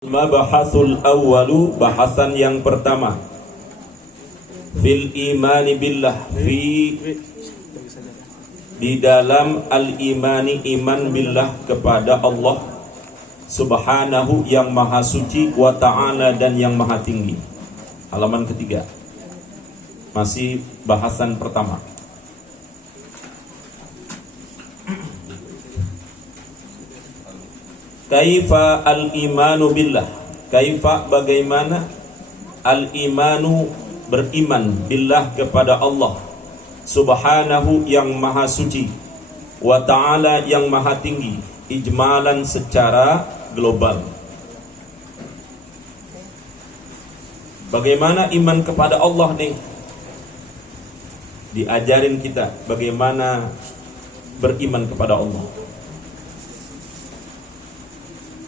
Mabahasul awwalu, bahasan yang pertama, fil imani billah, di dalam al-imani, iman billah, kepada Allah subhanahu yang maha suci, wa ta'ala, dan yang maha tinggi. Halaman ketiga, masih bahasan pertama. Kaifa al-imanu billah, kaifa bagaimana, al-imanu beriman, billah kepada Allah subhanahu yang maha suci, wa ta'ala yang maha tinggi, ijmalan secara global. Bagaimana iman kepada Allah nih? Diajarin kita bagaimana beriman kepada Allah.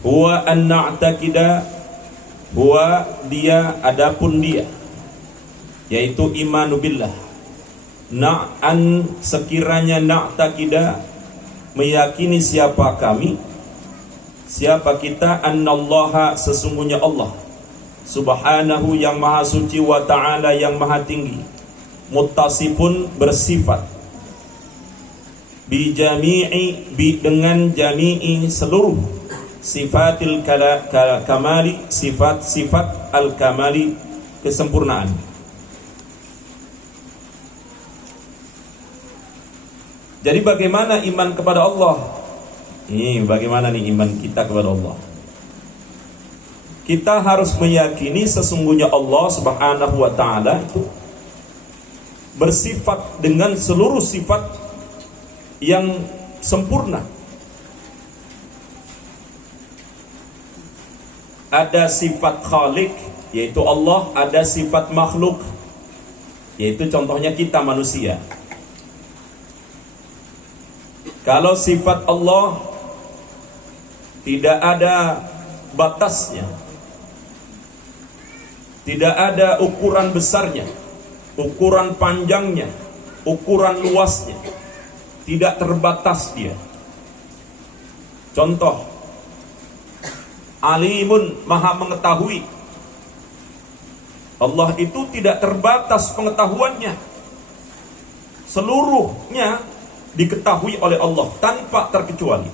Huwa an na'taqida, huwa dia, adapun dia, yaitu imanu billah. Na'an sekiranya na'taqida, meyakini siapa kami, siapa kita, annallaha sesungguhnya Allah subhanahu yang maha suci, wa ta'ala yang maha tinggi, muttasifun bersifat, bi jami'i, bi dengan jami'i seluruh, sifatil kamali, sifat-sifat al-kamali, kesempurnaan. Jadi bagaimana iman kepada Allah? Ini bagaimana nih iman kita kepada Allah? Kita harus meyakini sesungguhnya Allah subhanahu wa ta'ala itu bersifat dengan seluruh sifat yang sempurna. Ada sifat khalik, yaitu Allah. Ada sifat makhluk, yaitu contohnya kita manusia. Kalau sifat Allah tidak ada batasnya, tidak ada ukuran besarnya, ukuran panjangnya, ukuran luasnya, tidak terbatas dia. Contoh, alimun, maha mengetahui. Allah itu tidak terbatas pengetahuannya, seluruhnya diketahui oleh Allah tanpa terkecuali.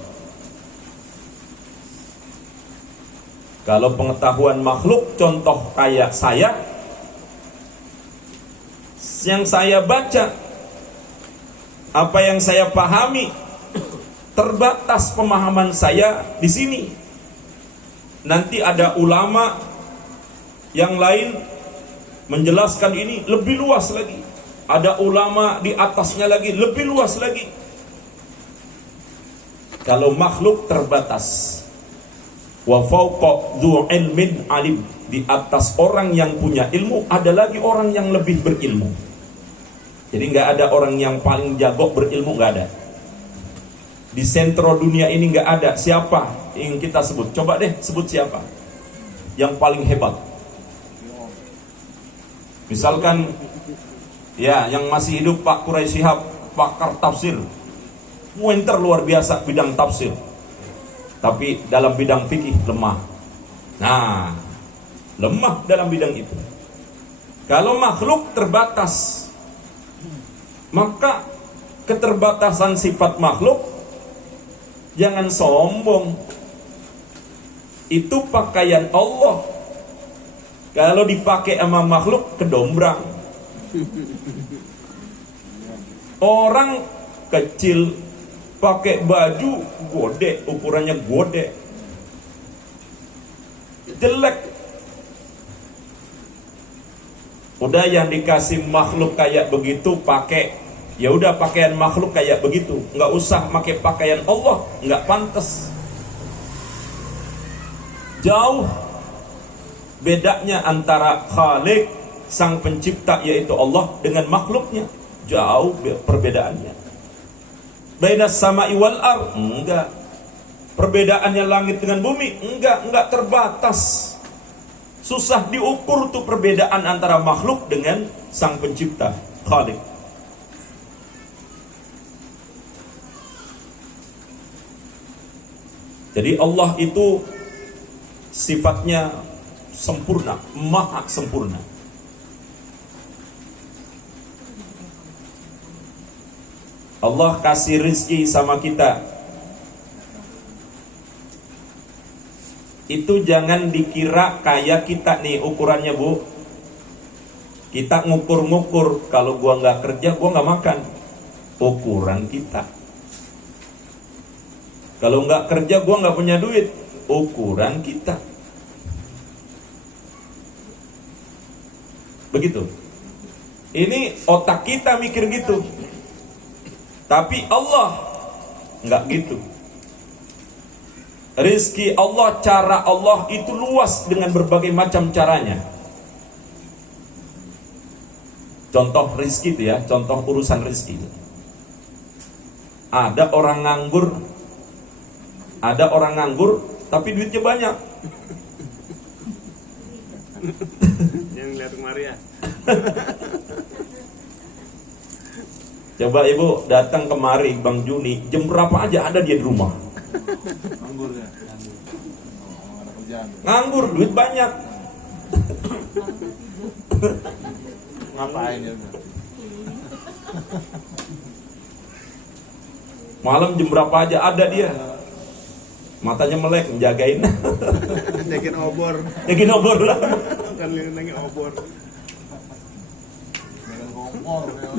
Kalau pengetahuan makhluk, contoh kayak saya, yang saya baca, apa yang saya pahami, terbatas pemahaman saya di sini. Nanti ada ulama yang lain menjelaskan ini lebih luas lagi. Ada ulama di atasnya lagi, lebih luas lagi. Kalau makhluk terbatas. Wa fawqa dzu ilmin alim, di atas orang yang punya ilmu ada lagi orang yang lebih berilmu. Jadi nggak ada orang yang paling jago berilmu, nggak ada. Di sentro dunia ini nggak ada. Siapa yang kita sebut? Coba deh sebut siapa yang paling hebat. Misalkan ya, yang masih hidup Pak Quraisy Shihab, pakar tafsir, muenter luar biasa bidang tafsir, tapi dalam bidang fikih lemah. Nah, lemah dalam bidang itu. Kalau makhluk terbatas, maka keterbatasan sifat makhluk, jangan sombong. Itu pakaian Allah. Kalau dipakai sama makhluk, kedombrang. Orang kecil pakai baju gode, ukurannya gode, jelek. Udah yang dikasih makhluk kayak begitu pakai, ya udah pakaian makhluk kayak begitu, nggak usah pakai pakaian Allah, nggak pantas. Jauh bedanya antara Khalik, sang pencipta yaitu Allah, dengan makhluknya. Jauh perbedaannya. Bainas sama'i wal ard, enggak. Perbedaannya langit dengan bumi, enggak terbatas. Susah diukur tuh perbedaan antara makhluk dengan sang pencipta Khalik. Jadi Allah itu sifatnya sempurna, maha sempurna. Allah kasih rizki sama kita, itu jangan dikira kayak kita nih ukurannya, Bu. Kita ngukur-ngukur, kalau gua nggak kerja gua nggak makan. Ukuran kita. Kalau nggak kerja gua nggak punya duit. Ukuran kita. Begitu. Ini otak kita mikir gitu. Tapi Allah nggak gitu. Rizki Allah, cara Allah itu luas dengan berbagai macam caranya. Contoh rizki itu ya, contoh urusan rizki itu. Ada orang nganggur, tapi duitnya banyak. Yang lihat kemari ya. Coba ibu datang kemari Bang Juni, jam berapa aja ada dia di rumah. Nganggur ya? Nganggur, duit banyak. Ngapain ya? Malam jam berapa aja ada dia. Matanya melek, menjagain. Naikin obor. Naikin obor lah. Kan naikin obor. Dengan kompor ya.